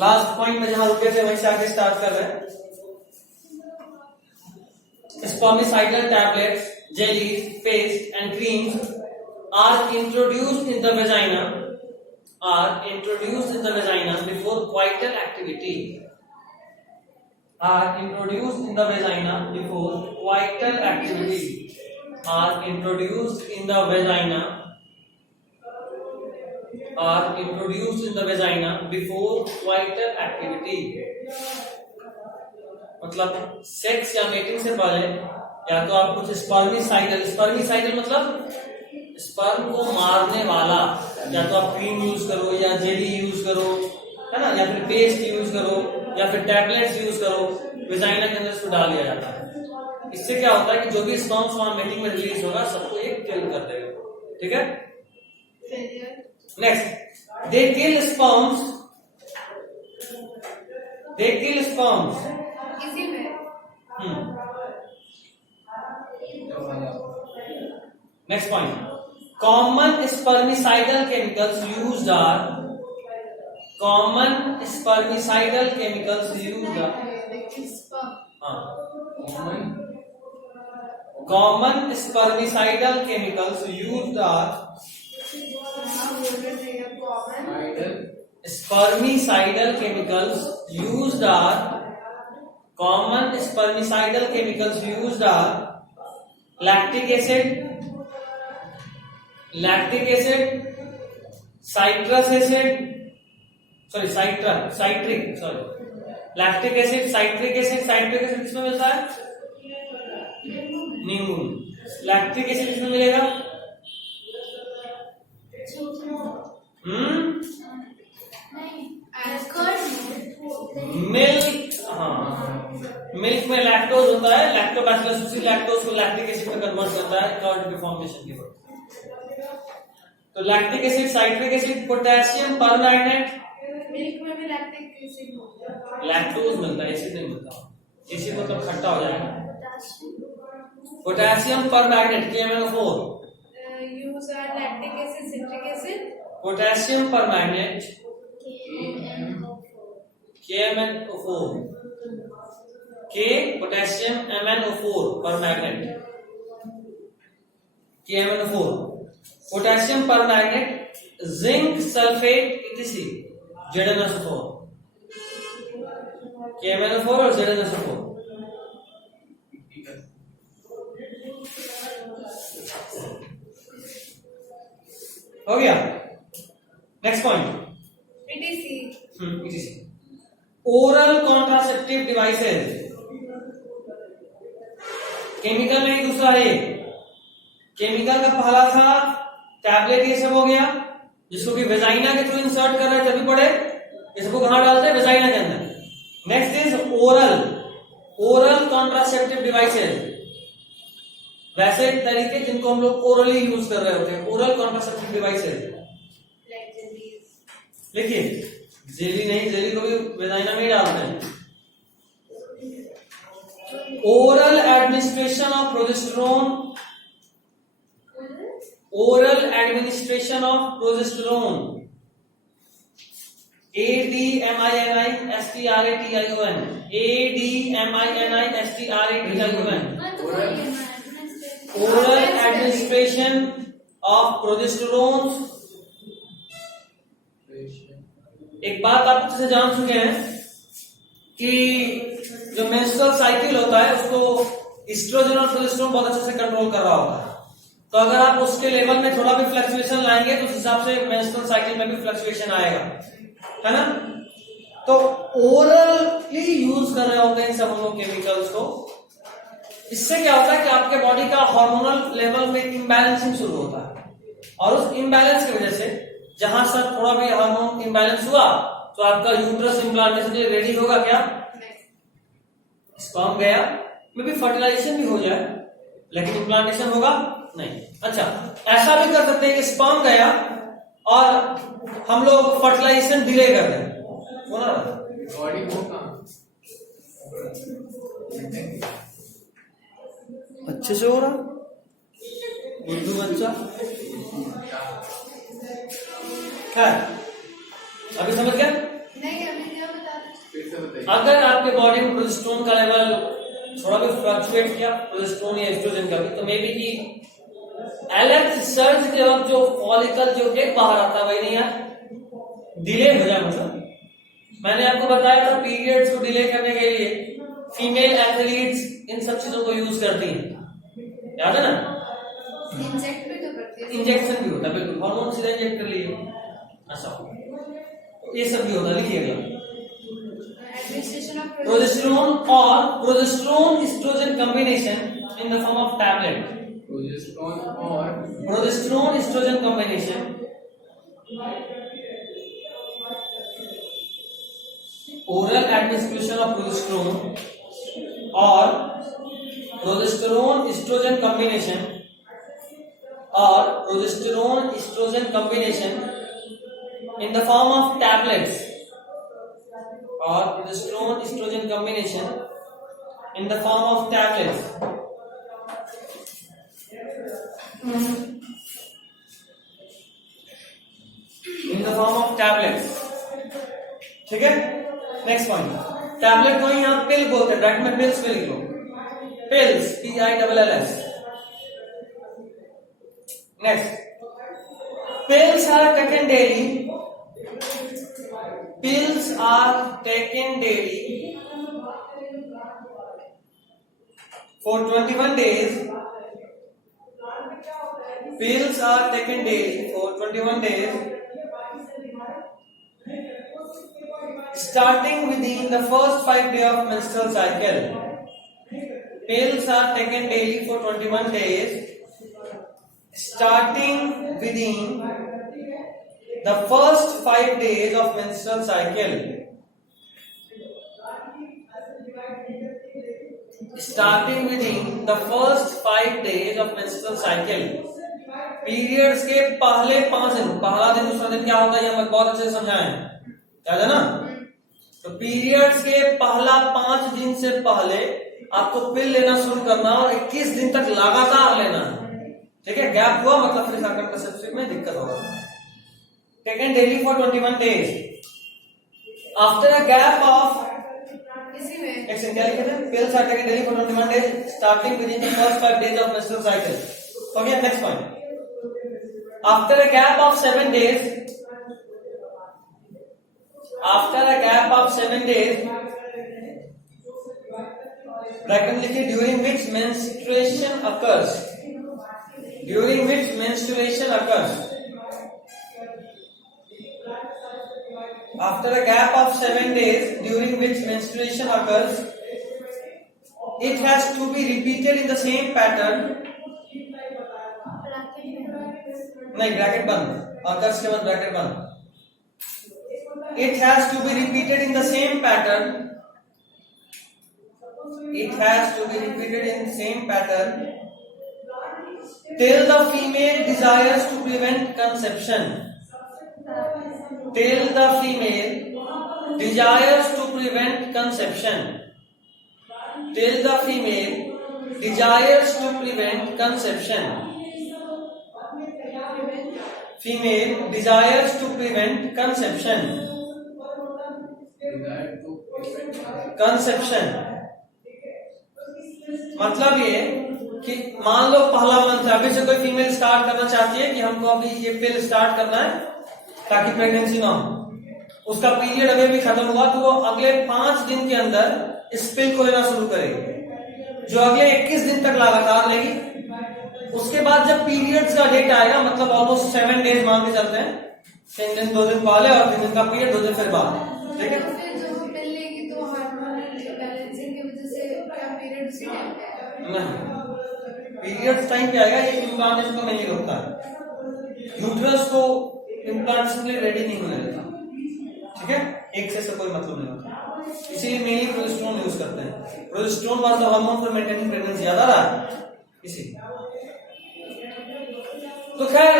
Last point में जहां रुके थे वहीं से आगे स्टार्ट कर रहे हैं। Spermicidal tablets, jellies, paste and creams are introduced in the vagina before coital activity. Are introduced in the vagina before coital activity. Are introduced in the vagina. Are introduced in the vagina before coital activity. मतलब sex या mating से पहले या तो आप कुछ spermicidal मतलब sperm को मारने वाला, या तो आप क्रीम यूज करो या जेली यूज करो, है ना, या फिर पेस्ट यूज करो या फिर टैबलेट्स यूज करो, वेजाइना के अंदर इसको डाल दिया जाता है। इससे क्या होता है कि जो भी स्पर्म्स वहां मेटिंग में रिलीज होगा सबको ये किल कर देगा। ठीक है, नेक्स्ट, दे किल स्पर्म्स इसी में next point, common spermicidal chemicals used are common spermicidal chemicals used are common spermicidal chemicals used are spermicidal chemicals used are common spermicidal chemicals used are lactic acid, citric acid, lactic acid, citric acid किसमें मिलता है? नींबू। Lactic acid किसमें मिलेगा? Milk. हाँ, milk में lactose होता है, लैक्टोबैसिलस उसी लैक्टोज को लैक्टिक एसिड में कन्वर्ट करता है कर्ड के फॉर्मेशन के बाद। तो lactic acid, citric acid, potassium permanganate. Milk में भी लैक्टिक एसिड होता है, लैक्टोज मिलता है, एसिड नहीं मिलता। एसिड मतलब खट्टा हो जाएगा। Potassium permanganate KMnO4 use are lactic acid, citric acid, potassium permanganate KMnO4 K potassium MnO4 permanganate KMnO4 potassium permanganate zinc sulphate etc ZnSO4 KMnO4 और ZnSO4। हो गया, next point ETC oral contraceptive devices. Chemical नहीं, दूसरा है। Chemical का पहला था tablet, ये सब हो गया, जिसको कि वेजाइना के थ्रू इंसर्ट कर रहे हैं तभी पड़े, इसको कहां डालते हैं? वेजाइना के अंदर। Next is oral contraceptive devices, वैसे तरीके जिनको हम लोग ओरली यूज कर रहे होते हैं, ओरल कॉन्ट्रासेप्टिव डिवाइसेस। देखिए, जेली नहीं, जेली को भी वेजाइना में ही डालते हैं। Oral administration of progesterone, oral administration of progesterone, ADMINISTRATION, ADMINISTRATION, oral administration of progesterone. एक बात आप अच्छे से जान चुके हैं कि जो मेंस्ट्रुअल साइकिल होता है उसको एस्ट्रोजन और प्रोजेस्टेरोन बहुत अच्छे से कंट्रोल कर रहा होता है। तो अगर आप उसके लेवल में थोड़ा भी फ्लक्चुएशन लाएंगे तो उस हिसाब से मेंस्ट्रुअल साइकिल में भी फ्लक्चुएशन आएगा, है ना। तो ओरली यूज कर रहे होते हैं इन सब हम लोग केमिकल्स को। इससे क्या होता है कि आपके बॉडी का हार्मोनल लेवल में इम्बैलेंसिंग शुरू होता है, और उस इम्बैलेंस की वजह से जहां से थोड़ा भी हार्मोन इम्बैलेंस हुआ तो आपका यूट्रस इम्प्लांटेशन के लिए रेडी होगा क्या? स्पर्म गया, में भी फर्टिलाइजेशन भी हो जाए, लेकिन इम्प्लांटेशन होगा नहीं। अच्छा, ऐसा भी कर सकते हैं कि स्पर्म गया और हम लोग फर्टिलाइजेशन डिले कर दें, होना बॉडी को अच्छे से हो रहा बुद्धू बच्चा। खैर, अभी समझ गया? नहीं अभी क्या बता रहे? अगर आपके बॉडी में प्रोजेस्टेरोन का लेवल थोड़ा भी फ्लक्चुएट किया, प्रोजेस्टेरोन या एस्ट्रोजन का भी, तो मे बी कि एलेक्स सर्ज के वक्त जो फॉलिकल जो एक बाहर आता है वही नहीं आया, डिले हो जाए। मतलब मैंने आपको बताया था पीरियड्स को डिले करने के लिए फीमेल एथलीट्स इन सब चीजों को यूज करती हैं, याद है ना? इंजेक्ट भी तो करते हैं। इंजेक्शन भी होता है, बिल्कुल हार्मोन सीधा इंजेक्ट कर लिए। अच्छा, तो ये सब भी होता है, लिखिएगा। एडमिनिस्ट्रेशन ऑफ प्रोजेस्टेरोन और progesterone estrogen combination in the form of tablet. Progesterone estrogen combination oral administration of progesterone or progesterone estrogen combination or progesterone estrogen combination in the form of tablets or progesterone estrogen combination in the form of tablets ठीक है। Next point, tablet को यहाँ पिल बोलते हैं, direct में pills पे लिख लो, pills, PILLS। Next, pills are taken daily, pills are taken daily for 21 days. Pills are taken daily for 21 days, starting within the first 5 days of menstrual cycle. Pills are taken daily for 21 days, starting within the first 5 days of menstrual cycle. Starting within the first 5 days of menstrual cycle. Periods के पहले 5 दिन, पहला दिन दूसरा दिन क्या होता है ये हम बहुत अच्छे से समझाएं, याद है ना? तो पीरियड्स के पहला 5 दिन से पहले आपको पिल लेना शुरू करना और 21 दिन तक लगातार लेना, ठीक है? गैप हुआ मतलब फिर साइकिल कंसेप्शन में दिक्कत होगा। Taken daily for 21 days. After a gap of इसी में एक क्या लिखे थे? Pills are taken daily for 21 days, starting within the first 5 days of menstrual cycle. Okay, next point. After a gap of 7 days, bracket में लिखिए during which menstruation occurs. During which menstruation occurs. After a gap of 7 days during which menstruation occurs, it has to be repeated in the same pattern. नहीं, bracket बंद, occurs के बाद bracket बंद. It has to be repeated in the same pattern. It has to be repeated in the same pattern till the female desires to prevent conception. Till the female desires to prevent conception. Till the female desires to prevent conception. Female desires to prevent conception. Conception मतलब ये कि मान लो पहला month है, अभी से कोई female start करना चाहती है कि हमको अभी ये पिल स्टार्ट करना है ताकि प्रेगनेंसी ना हो, उसका पीरियड अभी भी खत्म हुआ तो वो अगले 5 दिन के अंदर इस पिल को लेना शुरू करेगी, जो अगले 21 दिन तक लगातार लेगी। उसके बाद जब पीरियड्स का डेट आएगा, मतलब ऑलमोस्ट 7 डेज मान के चलते हैं, 3 दिन 2 दिन पहले और 3 दिन का पीरियड 2 दिन फिर बाद, ठीक है? जो पिल लेगी तो हार्मोनल बैलेंसिंग की वजह से क्या पीरियड उसी टाइम पे आएगा? नहीं, पीरियड्स टाइम पे आएगा, ये इम्प्लांटेशन को नहीं रोकता है, यूट्रस को इम्प्लांटेशन के लिए रेडी नहीं होने देता, ठीक है? एक से कोई मतलब नहीं होता, इसीलिए मेनली प्रोजेस्टेरोन यूज करते हैं। Progesterone was the hormone for maintaining pregnancy, ज्यादा रहा इसी। तो खैर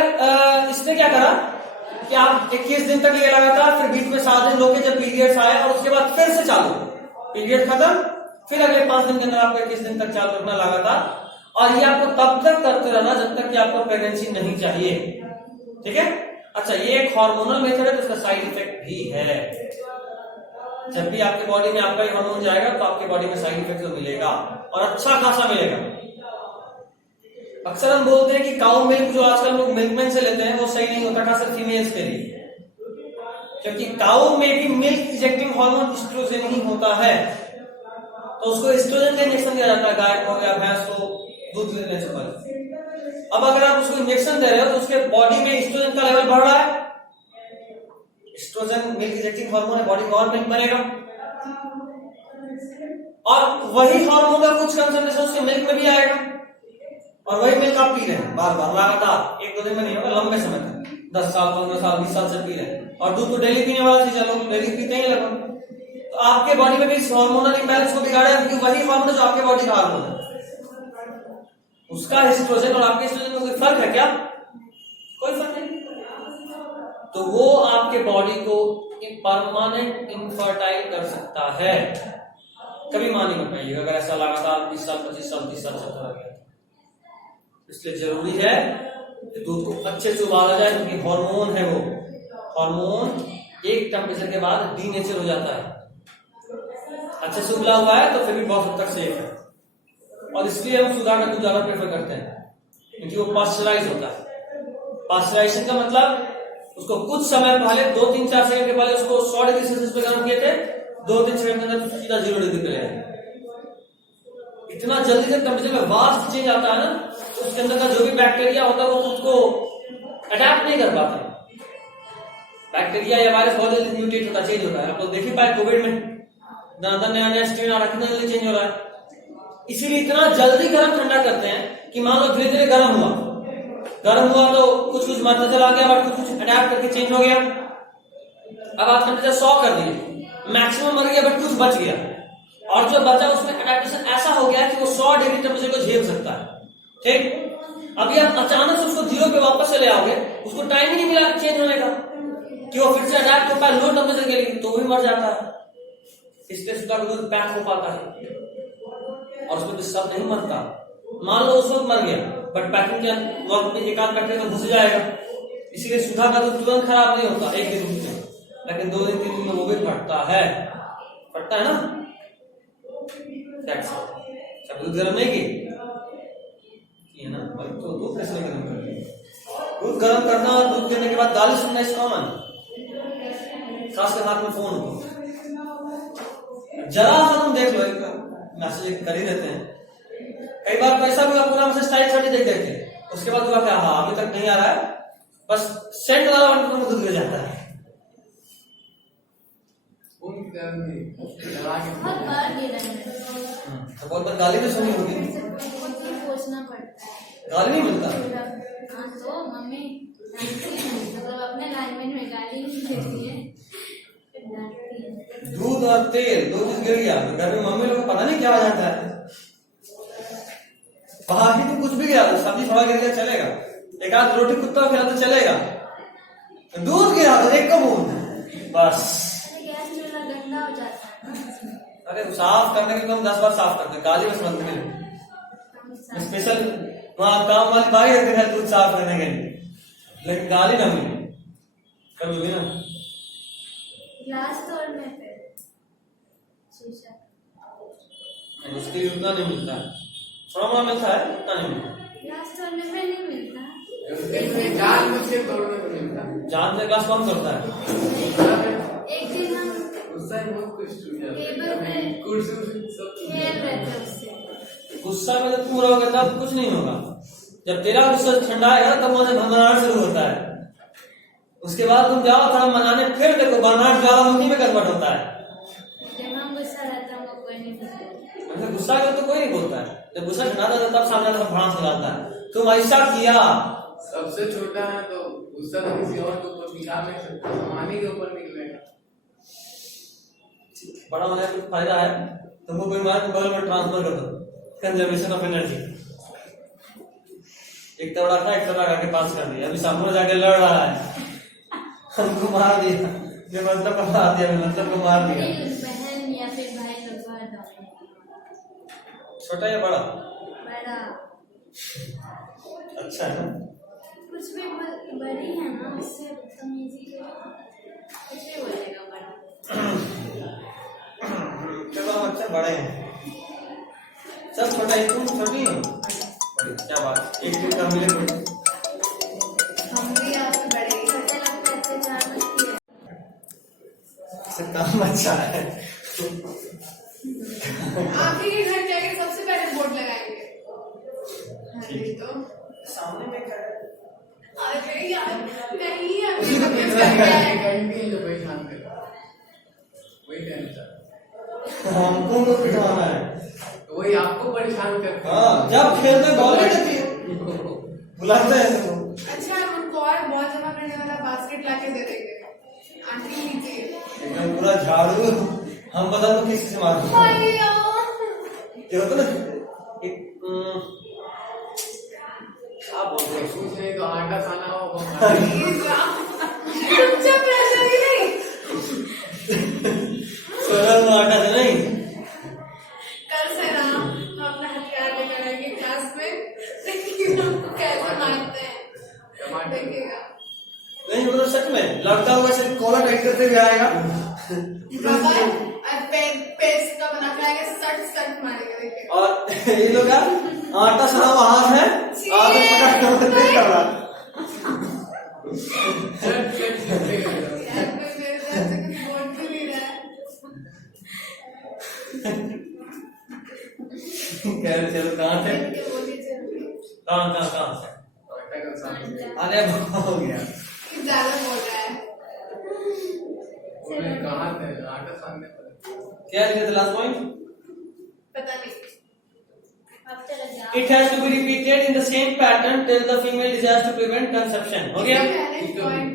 इसने क्या करा कि आप 21 दिन तक ये लगातार, फिर बीच में 7 दिन लोगे जब पीरियड्स आए और उसके बाद फिर से चालू, पीरियड खत्म, फिर अगले 5 दिन के अंदर आपको 21 दिन तक चालू रखना लगातार, और ये आपको तब तक करते रहना जब तक कि आपको प्रेगनेंसी नहीं चाहिए, ठीक है? अच्छा, ये एक हार्मोनल मेथड है तो इसका साइड इफेक्ट भी है। जब भी आपके बॉडी में आपका हार्मोन जाएगा तो आपके बॉडी में साइड इफेक्ट तो मिलेगा और अच्छा खासा मिलेगा। अक्सर हम बोलते हैं कि काउ मिल्क जो आजकल लोग मिल्कमैन से लेते हैं वो सही नहीं होता, खासकर फीमेल्स के लिए, क्योंकि काउ में भी मिल्क इंजेक्टिंग हार्मोन एस्ट्रोजन ही होता है। तो उसको एस्ट्रोजन का इंजेक्शन दिया जाता है गाय को या भैंस को दूध लेने से पहले। अब अगर आप उसको इंजेक्शन दे रहे हो तो उसके बॉडी में एस्ट्रोजन का लेवल बढ़ रहा है। एस्ट्रोजन मिल्क इंजेक्टिंग हार्मोन है, बॉडी को और मिल्क बनेगा और वही हार्मोन का कुछ कंसंट्रेशन उसके मिल्क में भी आएगा और वही मिल्क आप पी रहे हैं बार बार लगातार, एक दो दिन में नहीं होगा, लंबे समय तक 10 साल 15 साल 20 साल से पी रहे हैं। और दूध तो डेली पीने वाला चीज है, लोग डेली पीते ही लगभग। तो आपके बॉडी में भी इस हार्मोनल इंबैलेंस को बिगाड़ा है, क्योंकि वही हार्मोन जो आपके बॉडी का हार्मोन है उसका एस्ट्रोजन और आपके एस्ट्रोजन में कोई फर्क है क्या? कोई फर्क नहीं। तो वो आपके बॉडी को परमानेंट इनफर्टाइल कर सकता है। कभी मान नहीं पाइएगा अगर ऐसा लगातार 20 साल 25 साल 30 साल चलता रह गया। इसलिए जरूरी है कि दूध को अच्छे से उबाला जाए, क्योंकि हार्मोन है, वो हार्मोन एक टेम्परेचर के बाद डीनेचर हो जाता है। अच्छे से उबला हुआ है तो फिर भी बहुत हद तक सेफ है और इसलिए हम सुधा का दूध ज्यादा प्रेफर करते हैं, क्योंकि वो पास्चराइज होता है। पास्चराइजेशन का मतलब उसको कुछ समय पहले 2-3-4 सेकंड के पहले उसको 100 डिग्री सेल्सियस पे गर्म किए थे, 2-3 सेकंड के अंदर सीधा 0 डिग्री पे ले आए। इतना जल्दी जब टेम्परेचर में वास्ट चेंज आता है ना, तो उसके अंदर का जो भी बैक्टीरिया होता है वो खुद को अडेप्ट नहीं कर पाते। बैक्टीरिया या वायरस बहुत जल्दी म्यूटेट होता है, चेंज होता है। आप लोग देख ही पाए कोविड में नया नया स्ट्रेन आ रहा है, कितना जल्दी चेंज हो रहा है। इसीलिए इतना जल्दी गर्म ठंडा करते हैं कि मान लो धीरे धीरे गर्म हुआ तो कुछ कुछ मात्रा चला गया और कुछ कुछ अडेप्ट करके चेंज हो गया। अब आप टेम्परेचर 100 कर दिए, मैक्सिमम मर गया बट कुछ बच गया और जो बचा उसमें अडेप्टेशन ऐसा हो गया कि वो 100 डिग्री टेम्परेचर को झेल सकता है। ठीक, अभी आप अचानक से उसको 0 पे वापस चले आओगे, उसको टाइम ही नहीं मिला चेंज होने का कि वो फिर से अडेप्ट हो पाए लो टेम्परेचर के लिए, तो वो भी मर जाता है। इसलिए सुधा का दूध पैक हो पाता है और उसमें सब नहीं मरता। मान लो उस वक्त मर गया बट पैकिंग के वक्त में एक आध बैक्टीरिया तो घुस जाएगा, इसीलिए सुधा का दूध तुरंत खराब नहीं होता एक दिन में, लेकिन 2 दिन 3 दिन में वो भी फटता है ना। दूध गर्म नहीं की ना, तो दूध कैसे गर्म कर दिया? दूध गर्म करना और दूध देने के बाद गाली सुनना इस कॉमन, खासकर हाथ में फोन हो, जरा सा तुम देख लो, मैसेज कर ही देते हैं कई बार, पैसा भी पूरा मैसेज टाइप कर देख देते, उसके बाद हुआ क्या, हाँ अभी तक नहीं आ रहा है, बस सेंड वाला बटन में दूध गिर जाता है। तो बहुत बार गाली भी सुनी होगी, गाली नहीं मिलता। तो मम्मी मतलब अपने लैंग्वेज में गाली नहीं देती है, दूध और तेल 2 चीज गिर गया घर में, मम्मी लोग को पता नहीं क्या हो जाता है। बाहर ही तो कुछ भी गिरा, सब्जी थोड़ा गिर गया चलेगा, एक आध रोटी कुत्ता खिला तो चलेगा, दूध गिरा तो एक बूंद बस। गैस चूल्हा गंदा हो जाता है। अरे साफ करने के लिए हम 10 बार साफ करते हैं, गाली बस मत मिले। स्पेशल वहां काम वाली बाई रहती है दूध साफ करने के लिए, लेकिन गाली ना मिले कभी भी ना। ग्लास तोड़ने पे शीशा उसके लिए उतना नहीं मिलता है, थोड़ा मोड़ा मिलता है, उतना नहीं मिलता। ग्लास तोड़ने पे नहीं मिलता, जान में से तोड़ने को मिलता है। जान में ग्लास कौन तोड़ता है? एक दिन हम गुस्सा बहुत कुछ टूट जाता है, टेबल पे कुर्सी सब खेल रहे थे उससे। गुस्सा में जब तुम रहोगे तब कुछ नहीं होगा, जब तेरा गुस्सा ठंडा आएगा तब वहां से भनभनाहट शुरू होता है। उसके बाद तुम जाओ थोड़ा मनाने, फिर देखो भनभनाहट ज्यादा उन्हीं में कन्वर्ट होता है। जब हम गुस्सा रहता है वो कोई नहीं बोलता, मतलब गुस्सा कर तो कोई नहीं बोलता है, जब गुस्सा ठंडा था तब सामने वाला भड़ास लगाता है, तुम ऐसा किया। सबसे छोटा है तो गुस्सा तो किसी और के ऊपर निकाल नहीं सकता, मानी के ऊपर निकलेगा। बड़ा होने का फायदा है, तुमको कोई मार बगल में ट्रांसफर कर दो, कंजर्वेशन ऑफ एनर्जी। एक तबड़ा था, एक तबड़ा के पास कर दिया, अभी सामने जाके लड़ रहा है, हमको मार दिया, ये मतलब को मार दिया, मतलब को मार दिया। बहन या फिर भाई लोग मार डालेंगे। छोटा या बड़ा? बड़ा अच्छा है ना। कुछ भी बड़ी है ना उससे बदतमीजी कुछ भी बोलेगा बड़ा। चलो हम अच्छा बड़े हैं, सब छोटा है, तुम छोटी हो बड़ी, क्या बात, एक दिन का मिले कोई हम भी आपसे बड़े ही हैं। छोटे लगते अत्याचार करती है। से काम अच्छा है। आप ही के घर जाके सबसे पहले बोर्ड लगाएंगे। अरे तो सामने में खड़ा है। अरे यार नहीं अभी उसी को तक परेशान क्या है? करके जो परेशान कर वही टेंशन, हमको तो पिटवाना है। वही आपको परेशान करते हाँ, जब खेलते बॉल नहीं देती है, बुलाते हैं तुमको। अच्छा हम उनको और बॉल जमा करने वाला बास्केट लाके दे देंगे। आंटी लीजिए। एकदम पूरा झाड़ू, हम बता दो किसी से मार अय्यो। ये होता ना एक क्या बोलते हैं कुछ नहीं तो आटा खाना हो वो खाना। चुपचाप रह जाइए नहीं। सरल आटा से नहीं। कल से ना हम अपना हथियार लेकर आएंगे क्लास में, लेकिन हमको कैसे मारते हैं टमाटर देखिएगा। नहीं मतलब सच में लड़का हुआ से कॉलर टाइट करते हुए आएगा, रबर और पेस्ट का बना के आएगा, सट सट मारेगा देखिए। और ये लोग यार आटा सना हुआ हाथ है, हाथ में पकड़ के नहीं कर रहा। चट चट चटते कर यार कोई मेरे तरफ से कुछ बोल भी नहीं रहा है। कह रहे चलो कहाँ थे, देख के बोलिए जल्दी। कहाँ से आटा का सामने अरे हो गया। कि ज्यादा बोल रहा है। उन्हें कहा थे आटा सामने पर क्या लिखे थे लास्ट पॉइंट? पता नहीं। अब चले जाओ। It has to be repeated in the same pattern till the female desires to prevent conception. हो गया? पहले पॉइंट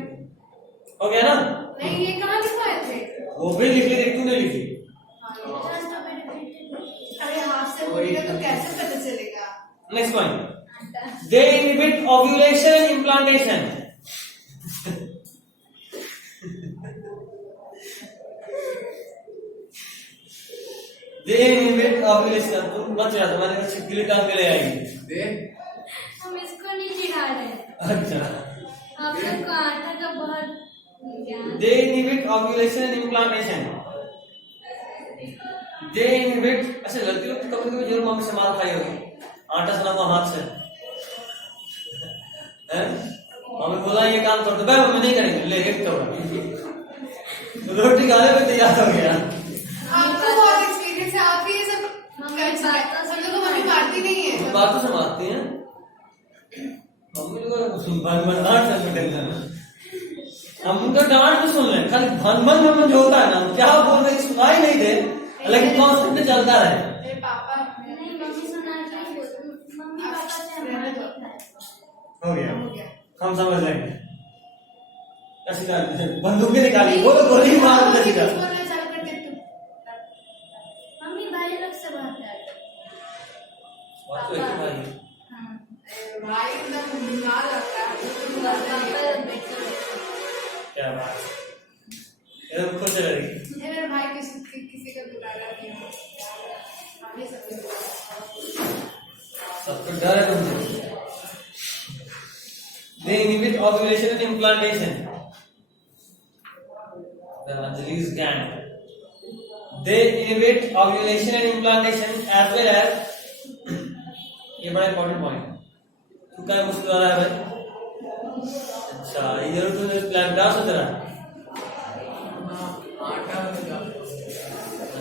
हो गया ना? नहीं, ये कहाँ लिखवाए थे? वो भी लिख ली, तूने लिखी। अरे हाथ से बोलिएगा तो कैसे पता चलेगा? Next point. They inhibit ovulation and implantation. They inhibit ovulation. तुम मत जा, तुम्हारे को छिपकली टांग के ले आएगी। दे हम इसको नहीं चिढ़ा रहे। अच्छा। आप सबको आटा का बहुत ज्ञान। They inhibit ovulation and implantation. They inhibit, अच्छा लड़कियों की कभी कभी जरूर मम्मी से मार खाई होगी, आटा सना हुआ हाथ से, हैं? मम्मी बोला ये काम कर दो, भाई मम्मी नहीं करेंगे, ले एक तो रोटी खाने में तैयार हो गया। आपको बहुत एक्सपीरियंस है, आप भी ये सब कर सकते हैं। सब लोग को मम्मी मारती नहीं है। बातों से मारती हैं मम्मी लोग, भन डांट से टेंशन है, हम उनका डांट भी सुन लें, खाली भन में जो होता है ना, क्या बोल रहे सुनाई नहीं दे, लेकिन कॉन्सेप्ट में चलता रहे। मेरे पापा नहीं मम्मी सुना के मम्मी पापा से हमारा देखा है। हो गया, हो गया। हम समझ लेंगे। ऐसी बंदूकें निकाली, वो तो गोली मार मम्मी देती कुछ बोलना चालू कर दे तू। मम्मी भाई लोग से बात कर। बात तो एक ही भाई है। हाँ। भाई एकदम बीमार लगता है। पापा लोग बैठे हैं। क्या बात, एकदम खुश रहेगी। ये मेरे भाई किसी का बुलाना नहीं है। आगे सब सबको डर है तुमसे। They inhibit ovulation and implantation. The Anjali's gang. They inhibit ovulation and implantation as well as ये बड़ा इंपॉर्टेंट पॉइंट। तू क्या मुस्कुरा रहा है भाई? अच्छा, ये जरूर तुझे प्लान डांस होता रहा। आटा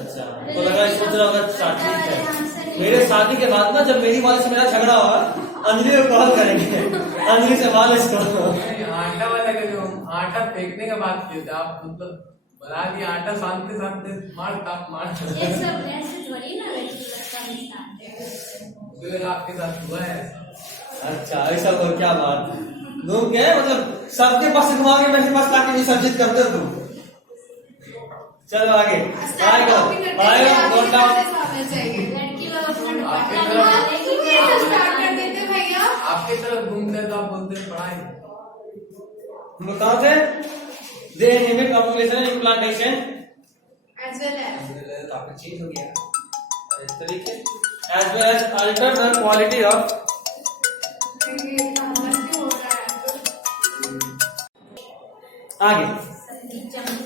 अच्छा, तो लगा सोच रहा होगा शादी है। मेरे शादी के बाद ना जब मेरी वाली से मेरा झगड़ा होगा, अंजलि को कॉल करेंगे, अंजलि से माल इसको। आटा वाला का जो आटा फेंकने का बात किया था, आप मतलब बना दिया आटा सानते सानते मार ताप मार ये सब ऐसे थोड़ी ना लड़की लड़का इंसान है। फिर आपके साथ हुआ है अच्छा, ऐसा तो क्या बात, लोग क्या है मतलब सबके पास घुमा के मेरे पास ताकि विसर्जित करते हो तुम। चलो आगे, आएगा आना चाहिए। लड़की लोग अपना आपके दुपट्टा तरफ- निकाल लेगी, स्टार्ट कर देते भैया। आपकी तरफ घूमते तो आप बोलते पढ़ाई हम लोग कहाँ थे? They inhibit ovulation and implantation. As well as काफी चीज हो गया इस तरीके, as well as alter the quality of ये काम क्यों हो रहा है? आगे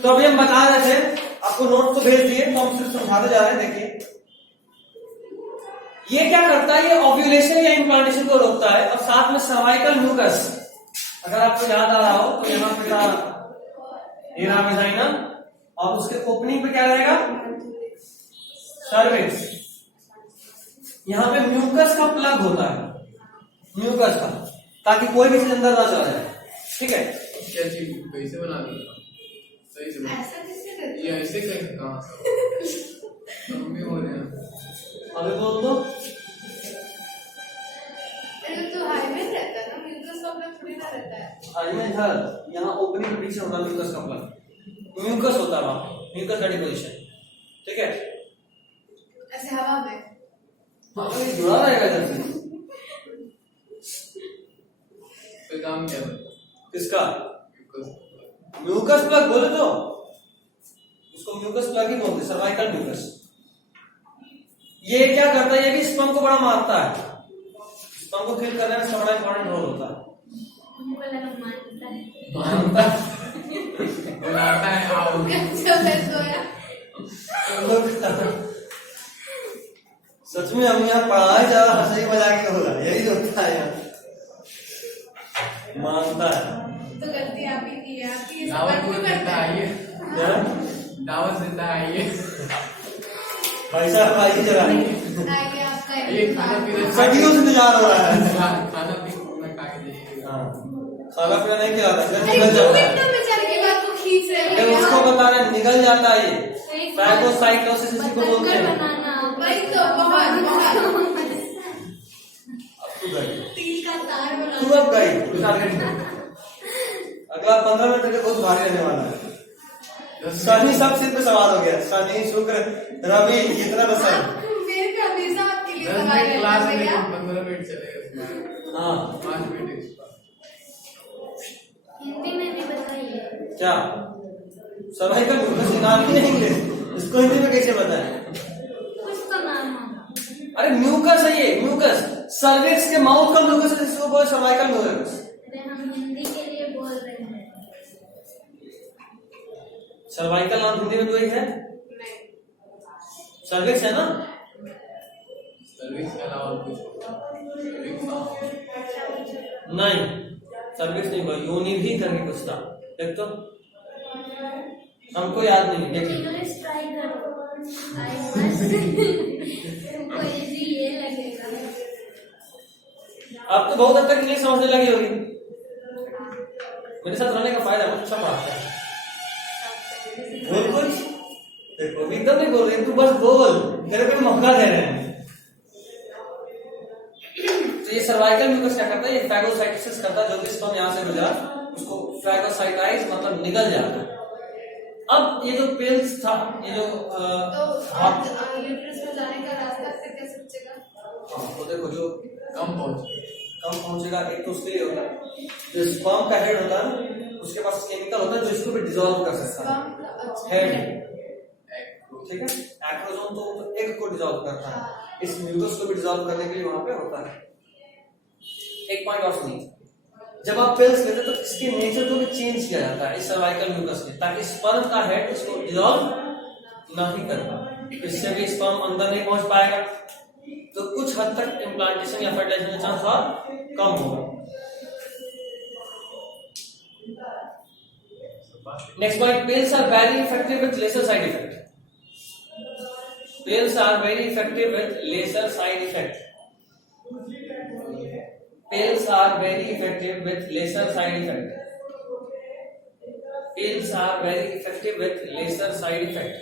तो अभी हम बता रहे थे, आपको नोट तो भेज दिए, तो हम सिर्फ समझाते जा रहे हैं। देखिए ये क्या करता है, ये ओव्यूलेशन या इम्प्लांटेशन को रोकता है, और साथ में सर्वाइकल म्यूकस, अगर आपको याद आ रहा हो तो यहाँ पे था एरा वेजाइना, और उसके ओपनिंग पे क्या रहेगा, सर्विक्स। यहाँ पे म्यूकस का प्लग होता है, म्यूकस का, ताकि कोई भी चीज अंदर ना चला जाए। ठीक है, क्या चीज कैसे बना दी, सही से बना। ऐसा किससे करते ये ऐसे कैसे, कहाँ से मम्मी हो रहे हैं। अभी बोल दो। अरे तो हाईवे रहता है ना, म्यूकस का प्लग थोड़ी ना रहता है। में इधर यहाँ ओपनिंग के पीछे होता है म्यूकस का प्लग, म्यूकस होता है वहां पे, म्यूकस का डिपोजिशन। ठीक है, ऐसे हवा में हाँ तो ये जुड़ा रहेगा इधर से। तो काम क्या है, किसका, Because म्यूकस प्लग बोले तो उसको म्यूकस प्लग ही बोलते, सर्वाइकल म्यूकस। ये क्या करता है, ये भी स्पर्म को बड़ा मारता है, स्पर्म को फिल करने में इसका बड़ा इंपॉर्टेंट रोल होता है। हमको लगा मानता है। मानता है। बनाता है आओ। जब मैं सोया सच में हम यहाँ पढ़ाई ज्यादा हंसी मजाक के हो रहा है, यही होता है यहाँ। मानता है तो गलती आप ही की है, आपकी ये दावत सब देता करता है। आइए, क्या? दावत देता आइए। पैसा भाई जरा आगे आपका ये खाना पीना सदियों से इंतजार हो रहा है। खाना पीना खा के जाइए। हाँ, खाना पीना नहीं खिलाता, अरे निकल क्यों जाता है। इतना बेचारे की बात को खींच रहे अरे हैं? उसको बता रहे हैं, निकल जाता है ये, फाइगोसाइटोसिस इसी को बोलते हैं। बनाना वही तो बहुत बहुत अब तू गई, तिल का तार तू बना अब गई, तू टारगेट नहीं। अगला 15 मिनट के बहुत भारी रहने वाला है। शनि सब सिर पे सवार हो गया, शनि शुक्र रवि इतना बस है। मेरे पे हमेशा आपके लिए 10 सवाल मिनट रहता क्लास है में, भैया। लेकिन 15 मिनट चलेगा इसमें। हाँ 5 मिनट एक्स्ट्रा। हिंदी में भी बताइए। क्या सर्वाइकल म्यूकस नाम ही नहीं है, इसको हिंदी में कैसे बताएं? कुछ तो नाम होगा। अरे म्यूकस है ये, म्यूकस सर्विक्स के माउथ का म्यूकस है, जिसको बोले सर्वाइकल म्यूकस। अरे हम हिंदी के लिए बोल रहे हैं। सर्वाइकल नाम हिंदी में कोई है? नहीं सर्विक्स है ना? सर्विस के अलावा कुछ नहीं, सर्विक्स नहीं बोला, योनि भी करके कुछ था, देख तो हमको याद नहीं, देखिए इंग्लिश ट्राई करो। आई मस्ट तुमको इजी ये लगेगा। अब तो बहुत हद तक इंग्लिश समझने लगी होगी। मेरे साथ रहने का फायदा बहुत अच्छा बात है। बोल कुछ, देखो एकदम नहीं बोल रही, तू बस बोल, तेरे को मौका दे रहे हैं। तो ये सर्वाइकल म्यूकस क्या करता है, ये फैगोसाइटोसिस करता है, जो कि स्पर्म यहाँ से गुजरा उसको फैगोसाइटाइज मतलब निकल जाता है। अब ये जो पिल्स था, ये जो तो यूट्रस में जाने का रास्ता से कैसे बचेगा? तो देखो जो कम पहुंच कम पहुंचेगा, एक तो उसके लिए होता है, जो स्पर्म का हेड होता है उसके पास केमिकल होता है जो इसको भी डिसॉल्व कर सकता है। हेड, ठीक है, एक्रोसोम तो एग को डिसॉल्व करता है, इस म्यूकस को भी डिसॉल्व करने के लिए वहां पे होता है। एक पॉइंट और सुनिए, जब आप पिल्स लेते हैं तो इसके नेचर को भी चेंज किया जाता है इस सर्वाइकल म्यूकस में, ताकि स्पर्म का हेड इसको डिसॉल्व नहीं कर पाए, इससे भी स्पर्म अंदर नहीं पहुंच पाएगा, तो कुछ हद तक इम्प्लांटेशन या फर्टिलाइजेशन का चांस और कम होगा। Next point, pills are very effective with lesser side effect. Pills are very effective with lesser side effect. Pills are very effective with lesser side effect. Pills are very effective with lesser side effect.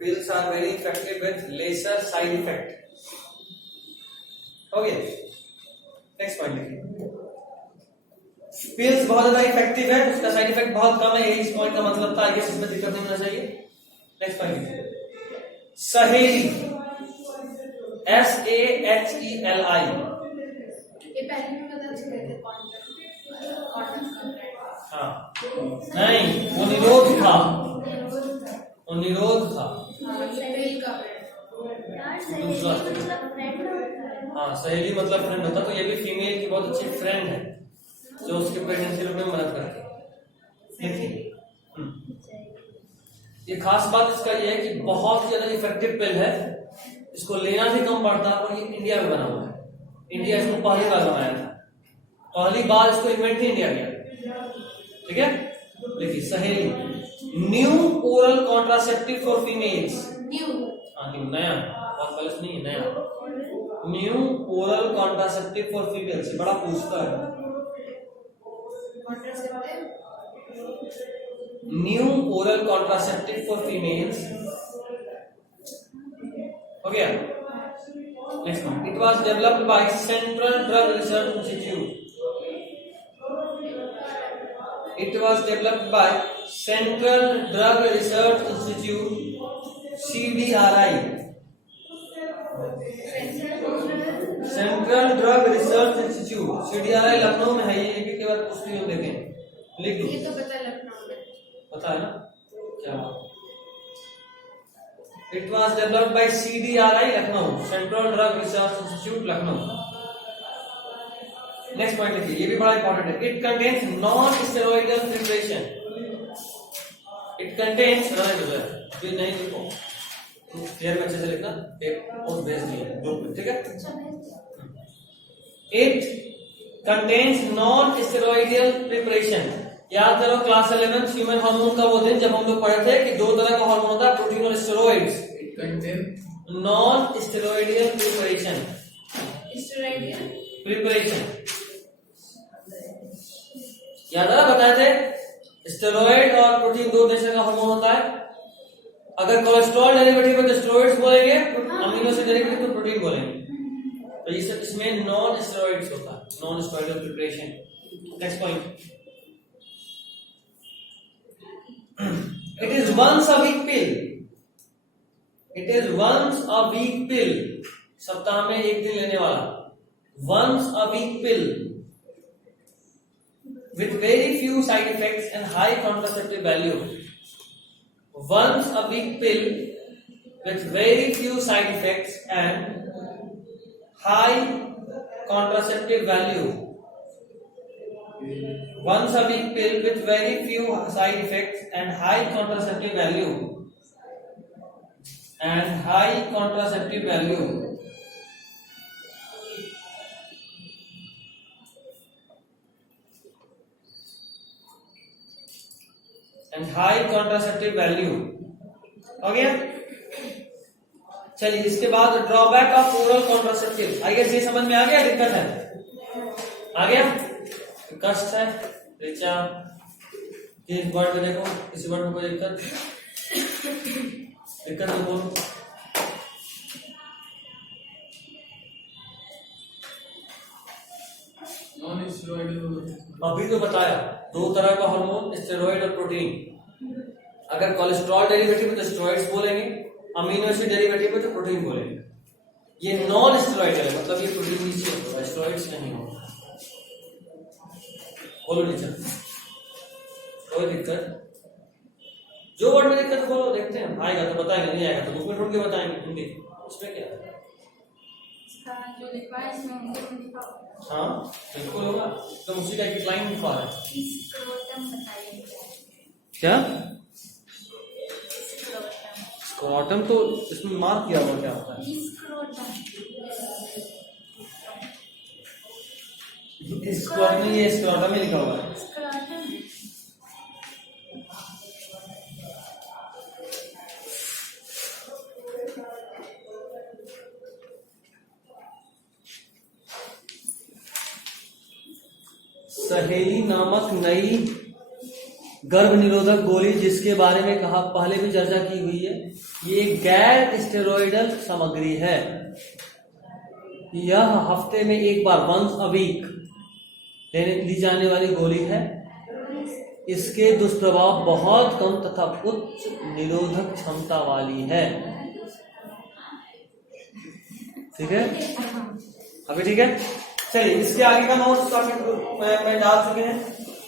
Pills are very effective with lesser side effect. Okay. Next point देखिए. Pills बहुत ज्यादा effective है, उसका side effect बहुत कम है, यही इस point का मतलब था, आगे इसमें दिक्कत नहीं होना चाहिए। नेक्स्ट पॉइंट, सहेली, SAHELI, ये पहले में पता चले थे कॉटन हाँ नहीं, वो निरोध था, वो निरोध था। यार सहेली मतलब फ्रेंड होता है। हाँ सहेली मतलब फ्रेंड होता, तो ये भी फीमेल की बहुत अच्छी फ्रेंड है। जो उसके प्रेगनेंसी में मदद करती है। देखिए ये खास बात इसका ये है कि बहुत ज्यादा इफेक्टिव पिल है, इसको लेना भी कम पड़ता है और ये इंडिया में बना हुआ है। इंडिया इसको पहली बार बनाया था, पहली बार इसको इन्वेंट ही इंडिया किया। ठीक है, देखिए सहेली, new oral contraceptive for females. New new नया, बहुत पहले से नहीं है, नया new oral contraceptive for females. बड़ा पूछता है, new oral contraceptive for females हो गया। Next one, it was developed by central drug research institute. It was developed by central drug research institute CDRI। Central drug research institute CDRI Lucknow में है। ये एक के बाद पूछती हो, देखें लिख दो। ये तो पता है लखनऊ में, पता है ना क्या? It was developed by CDRI Lucknow, central drug research institute Lucknow. Next point देखिए, ये भी बड़ा इंपॉर्टेंट है। It contains non steroidal preparation. It contains, ये नहीं लिखो, क्लियर में अच्छे से लिखना, एक पोस्ट भेज दिए ग्रुप में, ठीक है। It contains non steroidal preparation. याद करो क्लास 11 ह्यूमन हार्मोन का वो दिन जब हम लोग पढ़े थे कि दो तरह का हार्मोन होता है, प्रोटीन और steroids. It contains non steroidal preparation, steroidal preparation याद है, बताए थे स्टेरॉइड और प्रोटीन दो नेचर का हार्मोन होता है। अगर कोलेस्ट्रॉल डेरिवेटिव है तो स्टेरॉइड्स बोलेंगे, अमीनो एसिड डेरिवेटिव तो प्रोटीन बोलेंगे। तो ये सब इसमें नॉन स्टेरॉइड्स होता है, non steroidal preparation. Next point, it is once a week pill. It is once a week pill, सप्ताह में एक दिन लेने वाला। Once a week pill with very few side effects and high contraceptive value. Once a week pill with very few side effects and high contraceptive value. Once a week pill with very few side effects and high contraceptive value. And high contraceptive value. And high contraceptive value हो गया। चलिए इसके बाद drawback of oral contraceptive. I guess ये समझ में आ गया, दिक्कत है, आ गया, कष्ट है, ऋचा किस वर्ड में देखो, इस वर्ड में कोई दिक्कत तो बोलो। नॉन स्टेरॉइडल, अभी तो बताया दो तरह का हार्मोन, स्टेरॉइड और प्रोटीन। अगर कोलेस्ट्रॉल डेरिवेटिव है तो स्टेरॉइड्स बोलेंगे, अमीनो एसिड डेरिवेटिव है तो प्रोटीन बोलेंगे। ये नॉन स्टेरॉइडल है, मतलब ये प्रोटीन नीचे होगा, स्टेरॉइड्स नहीं होगा। बोलो नीचे, कोई दिक्कत? जो वर्ड में दिक्कत बोलो, देखते हैं आएगा तो बताएंगे, नहीं आएगा तो बुक में ढूंढ के बताएंगे हिंदी। इसमें क्या है? जो लिखा है इसमें उनको लिखा। हाँ बिल्कुल होगा, तो उसी टाइप की लाइन लिखा है। स्क्रोटम बताइए क्या? स्क्रोटम। स्क्रोटम तो इसमें मार्क किया हुआ क्या होता है? स्क्रोटम। स्क्रोटम, ये स्क्रोटम में लिखा हुआ है। स्क्रोटम। सहेली नामक नई गर्भ निरोधक गोली, जिसके बारे में कहा पहले भी चर्चा की हुई है, ये गैर स्टेरॉइडल सामग्री है। यह हफ्ते में एक बार, वंस अ वीक ली जाने वाली गोली है। इसके दुष्प्रभाव बहुत कम तथा उच्च निरोधक क्षमता वाली है। ठीक है, अभी ठीक है। चलिए इसके आगे का नोट्स मैं डाल चुके हैं,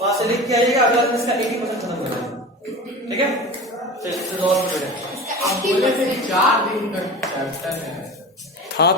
वहां से लिख के आइएगा। अगला दिन इसका 80% खत्म कर देंगे, ठीक है। चलिए आप बोले थे 4 दिन का चैप्टर है। हाँ